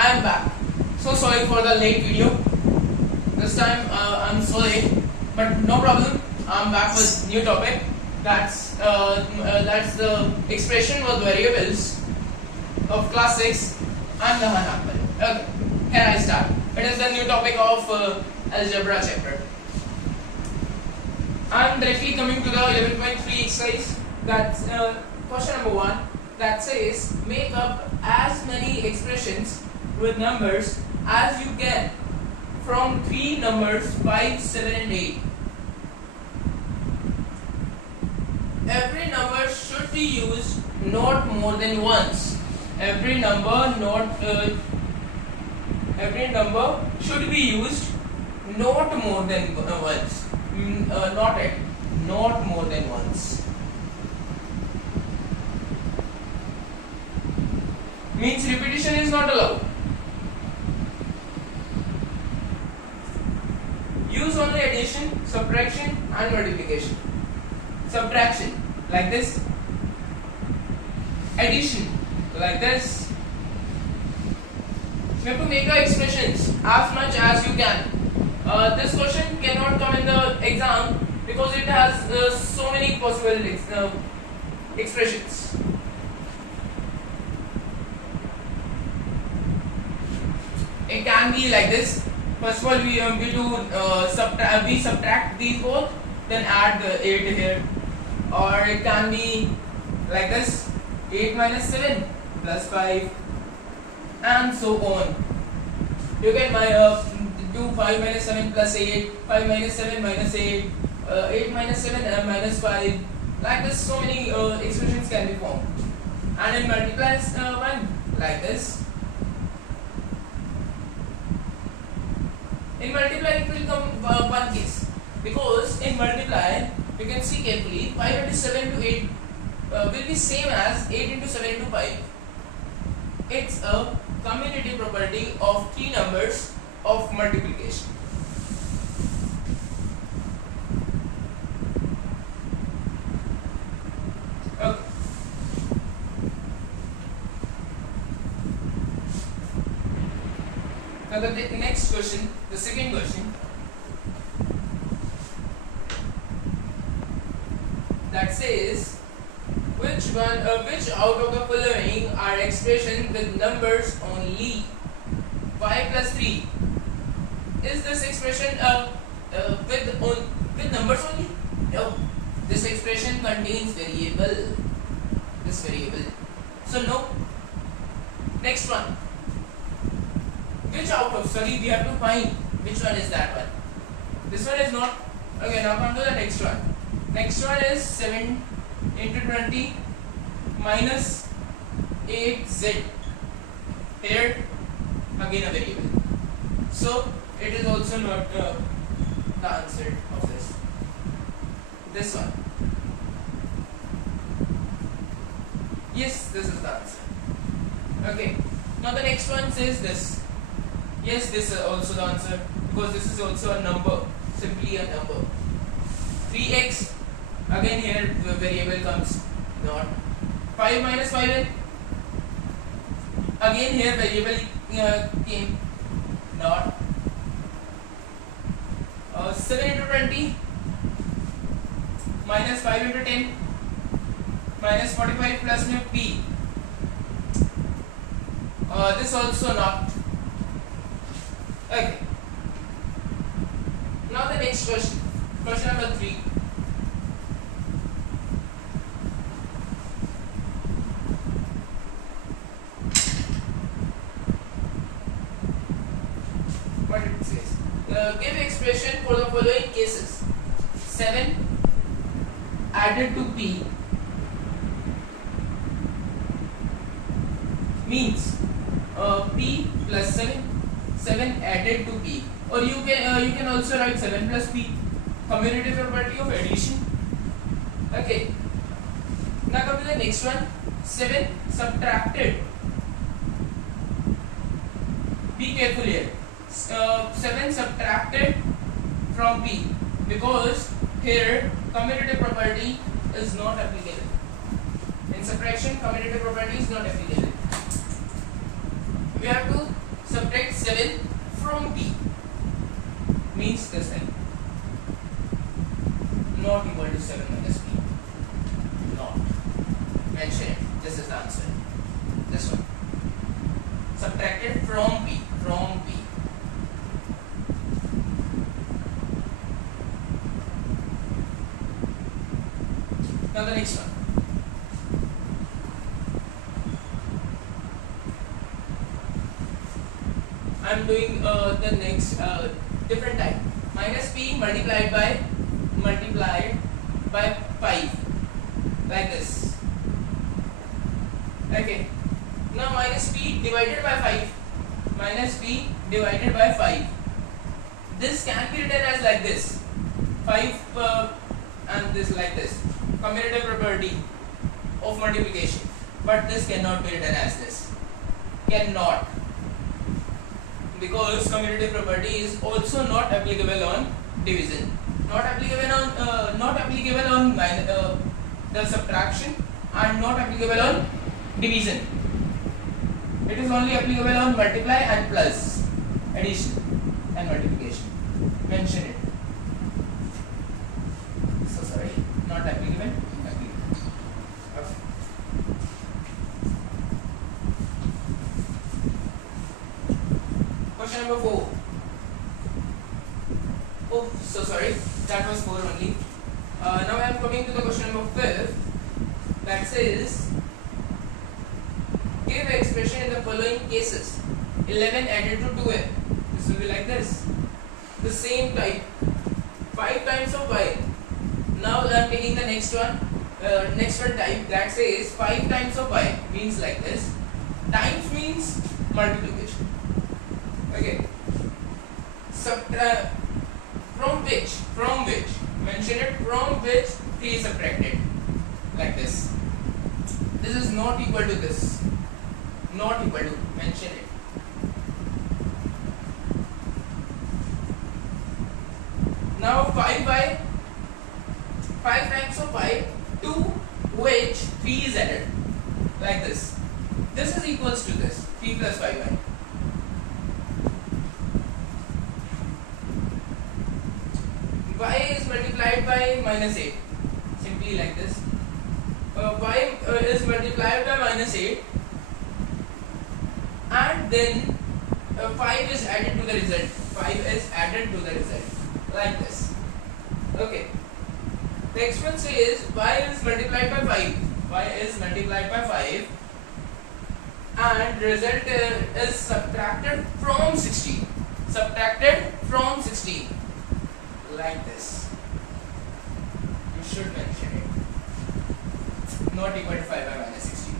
I'm back. So sorry for the late video. This time I'm so late, but no problem. I'm back with new topic. That's the expression with variables of class 6 and the Hanapal. Okay, here I start. It is the new topic of algebra chapter. I'm directly coming to the 11.3 exercise. That's question number 1. That says make up as many expressions with numbers as you can from 3 numbers 5, 7 and 8. Every number should be used not more than once. Every number should be used not more than once. Not more than once. Means repetition is not allowed. Use only addition, subtraction and multiplication. Subtraction like this. Addition like this. You have to make the expressions as much as you can. This question cannot come in the exam because it has so many possible expressions. It can be like this. First of all, we subtract these both, then add the 8 here. Or it can be like this: 8 minus 7 plus 5, and so on. You can do 5 minus 7 plus 8, 5 minus 7 minus 8, 8 minus 7 minus 5. Like this, so many expressions can be formed. And in multiply one like this. In multiply, it will come one case, because in multiply you can see carefully 5 into 7 to 8 will be same as 8 into 7 into 5. It's a commutative property of 3 numbers of multiplication. Okay. Now the next question, the second question, that says which out of the following are expressions with numbers only? 5 plus 3. Is this expression with numbers only? No. This expression contains variable. This variable. So no. Next one. Which out of, we have to find which one is that one. This one is not. Okay, now come to the next one. Next one is 7 into 20 minus 8z. Here again a variable. So it is also not the answer of this. This one. Yes, this is the answer. Okay. Now the next one says this. Yes, this is also the answer, because this is also a number, simply a number. 3x, again here the variable comes not. 5 minus 5n, again here variable came not. 7 into 20 minus 5 into 10 minus 45 plus p. This also not. Okay. Now the next question. Question number 3. What it says? Give expression for the following cases. 7 added to p means p plus 7 added to p, or you can also write 7 plus p, commutative property of addition. Okay. Now come to the next one. 7 subtracted. Be careful here. 7 subtracted from p, because here commutative property is not applicable. In subtraction, commutative property is not applicable. We have to subtract 7 from P means this thing, not equal to 7 minus P, not, mention it, this is the answer, this one, subtracted from P, Now the next one. I am doing the next different type. Minus P multiplied by 5 like this. Okay. Now minus P divided by 5. This can be written as like this. 5 and this like this. Commutative property of multiplication. But this cannot be written as this. Cannot. Because commutative property is also not applicable on division. Not applicable on the subtraction and not applicable on division. It is only applicable on multiply and plus, addition and multiplication. Mention it. So sorry, not applicable. Okay. Question number 4. Oh, so sorry, that was 4 only. Now I am coming to the question number 5. That says, give the expression in the following cases. 11 added to 12. This will be like this. The same type. 5 times of y. Now I am taking the next one. Next one type that says 5 times of y means like this. Times means multiplication. Okay. From which, mention it, from which 3 is subtracted. Like this. This is not equal to this. Not equal to, mention it. Now 5 times of y, to which 3 is added. Like this. This is equals to this. 3 plus 5y. Y is multiplied by minus 8. Simply like this. Y is multiplied by minus 8. And then 5 is added to the result. 5 is added to the result. Like this. Okay. Next one says y is multiplied by 5. Y is multiplied by 5. And result is subtracted from 16. Subtracted from 16. Like this. You should mention it. Not equal to 5 by minus 16.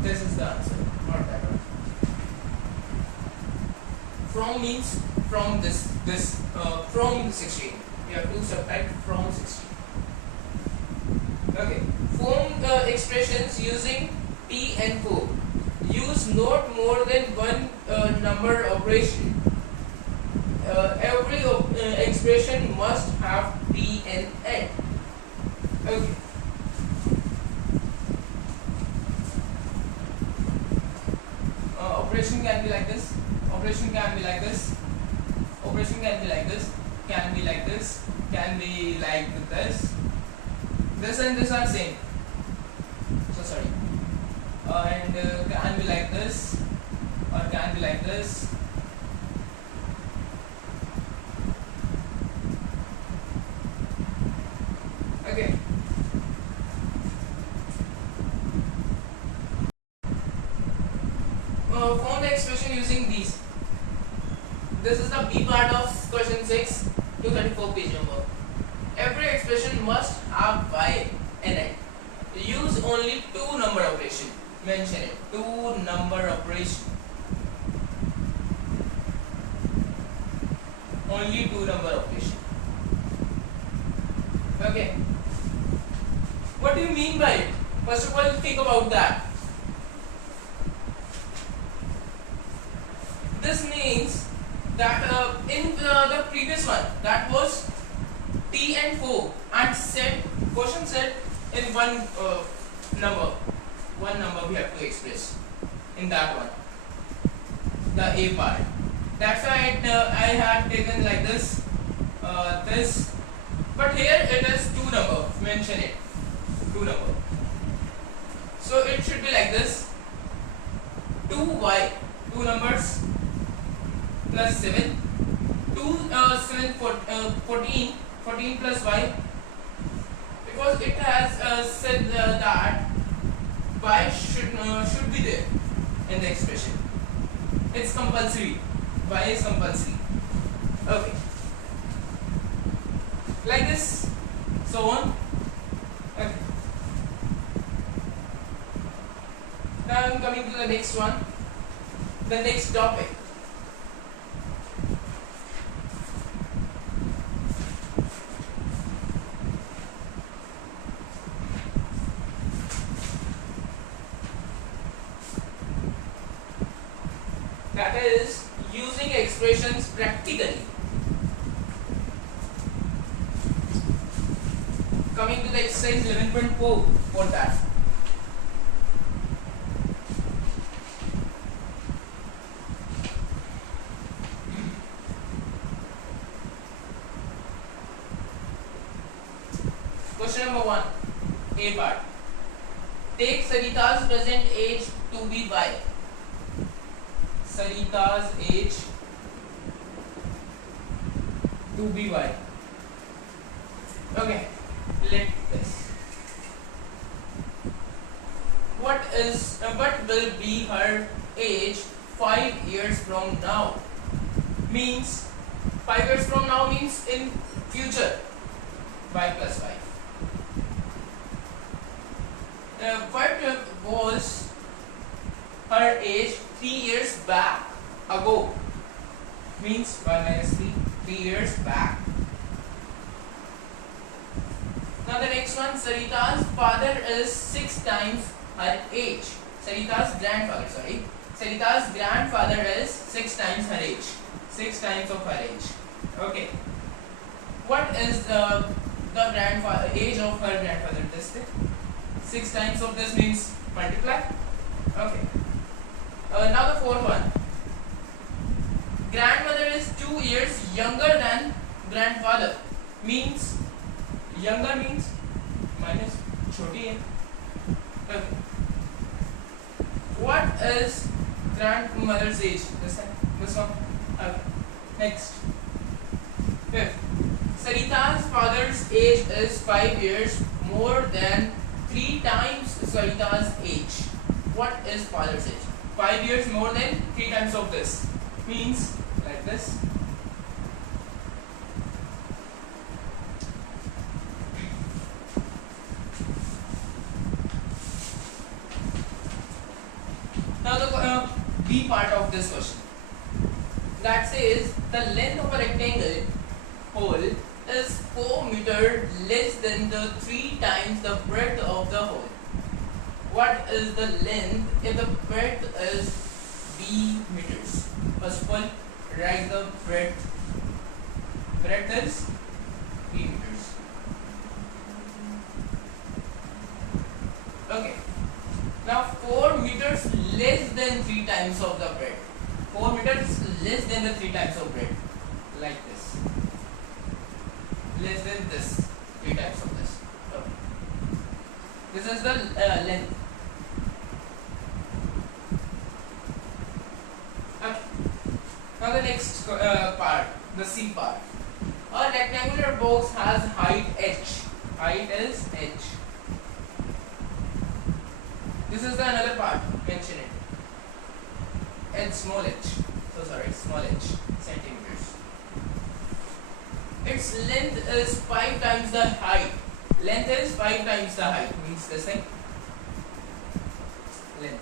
This is the answer, not that one. From means from this from 16. We have to subtract from 16. Okay. Form the expressions using P and 4. Use not more than one number operation. Every expression must have P and N. Okay. Operation can be like this. Operation can be like this. Operation can be like this. Can be like this. Can be like this. This and this are same. So sorry. And can be like this, or can be like this. Okay. Form the expression using these. This is the B part of question 6, 234 page number. Every expression must have y in it. Use only 2 number operation. Mention it. 2 number operation. Only 2 number operation. Okay. What do you mean by it? First of all, think about that. This means that in the previous one, that was T and 4, and question said in number. One number we have to express in that one, the a part. That's why I had taken like this, this. But here it is two number. Mention it, two number. So it should be like this: 2y, two numbers, plus 7. 14 plus y, because it has said that y should be there in the expression. It's compulsory. Y is compulsory. Okay. Like this, so on. Okay. Now I'm coming to the next one. The next topic. That is using expressions practically. Coming to the exercise 11.4 for that. Question number 1, A part. Take Sarita's present age to be y. Sarita's age to be y. Okay, let this. What will be her age 5 years from now? Means 5 years from now means in future. Y plus 5. What was her age 3 years back ago? Means 1 minus 3 years back. Now the next one, Sarita's father is 6 times her age. Sarita's grandfather is 6 times her age. 6 times of her age. Okay. What is the age of her grandfather? This thing. 6 times of this means multiply. Okay. Now the fourth one. Grandmother is 2 years younger than grandfather. Means younger means minus choti hai. Okay. What is grandmother's age? This one. Okay. Next. Fifth. Sarita's father's age is 5 years more than 3 times Sarita's age. What is father's age? 5 years more than 3 times of this. Means like this. Now the B part of this question. That says the length of a rectangle hole is 4 meter less than the 3 times the breadth of the hole. What is the length if the breadth is b meters? First of all, write the breadth. Breadth is b meters. Okay. Now 4 meters less than 3 times of the breadth. 4 meters less than the 3 times of breadth. Like this. Less than this. 3 times of this. Okay. This is the length. Okay. Now the next part, the C part. A rectangular box has height h. Height is h. This is the another part. Mention it. H, small h. So sorry, small h. Centimeters. Its length is 5 times the height. Length is 5 times the height. Means this thing. Length.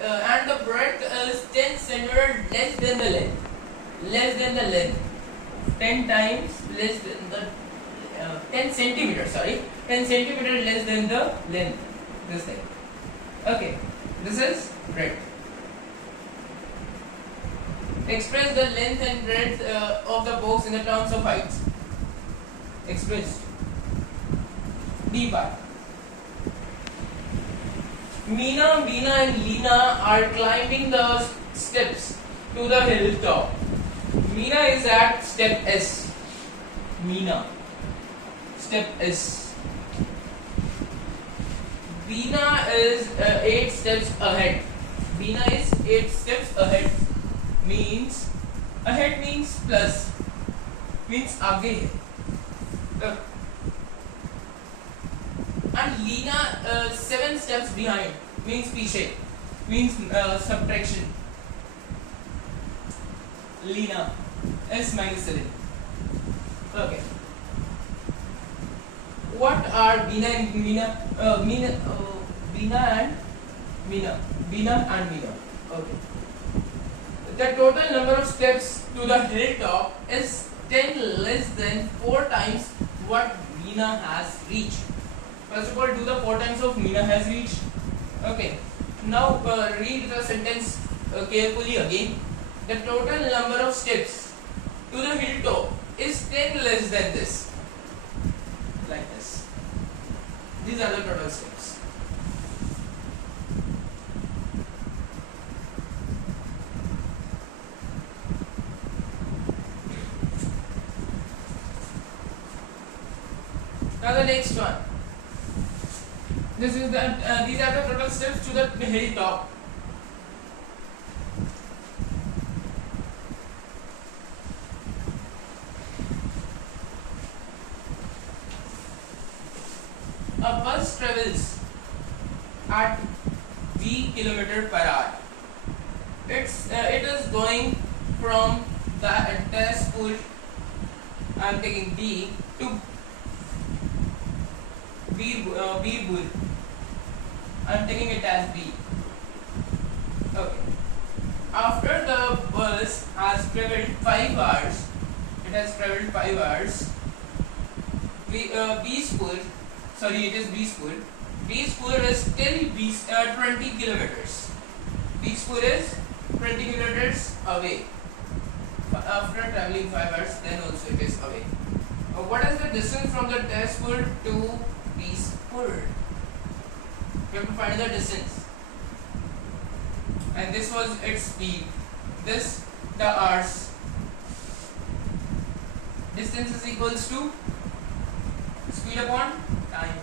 And the breadth is 10 centimeters less than the length. Less than the length. 10 times less than the 10 centimeters. Sorry, 10 centimeters less than the length. This thing. Okay. This is breadth. Express the length and breadth of the box in the terms of heights. Express. D part. Meena and Leena are climbing the steps to the hilltop. Meena is at step S. Meena. Step S. Veena is 8 steps ahead. Veena is 8 steps ahead. Means ahead means plus. Means आगे है. And Leena 7 steps behind. Means पीछे. Means subtraction. Leena S minus 7. Okay. What are Veena and Meena? Veena and Meena. Veena and Meena. Okay. The total number of steps to the hilltop is 10 less than 4 times what Veena has reached. First of all, do the 4 times of Meena has reached. Okay. Now read the sentence carefully again. The total number of steps to the hilltop is 10 less than this. Like this. These are the total steps. Now the next one. This is the these are the total steps to the hilltop. A bus travels at v km/h. It is going from the Tezpur. I am taking D to Birbur. I am taking it as B. Okay. After the bus has traveled 5 hours, it has traveled 5 hours. Bispur, sorry, it is Bispur. Bispur is still 20 kilometers. Bispur is 20 kilometers away. After traveling 5 hours, then also it is away. What is the distance from the Tezpur to Bispur? We have to find the distance. And this was its speed. This the hours. Distance is equals to speed upon time.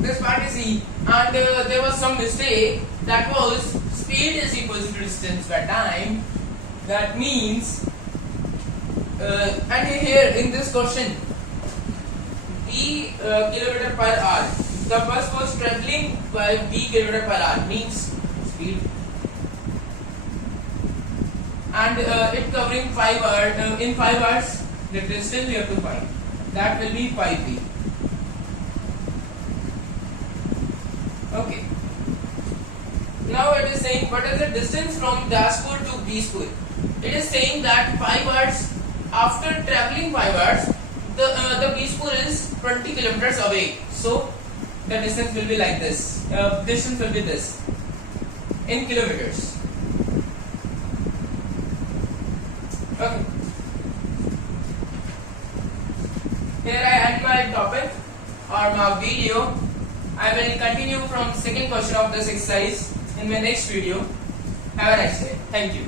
This part is E, and there was some mistake. That was speed is equals to distance by time. That means, and here in this question, v kilometer per hour. The bus was traveling by v kilometer per hour means speed, and it covering 5 hours. In 5 hours, the distance we have to find. That will be 5v. Okay. Now it is saying what is the distance from Tezpur to Bispur. It is saying that 5 hours after traveling 5 hours, the Bispur is 20 kilometers away. So the distance will be like this. Distance will be this in kilometers. Okay. Here I end my topic or my video. I will continue from second question of this exercise in my next video. Have a nice day. Thank you.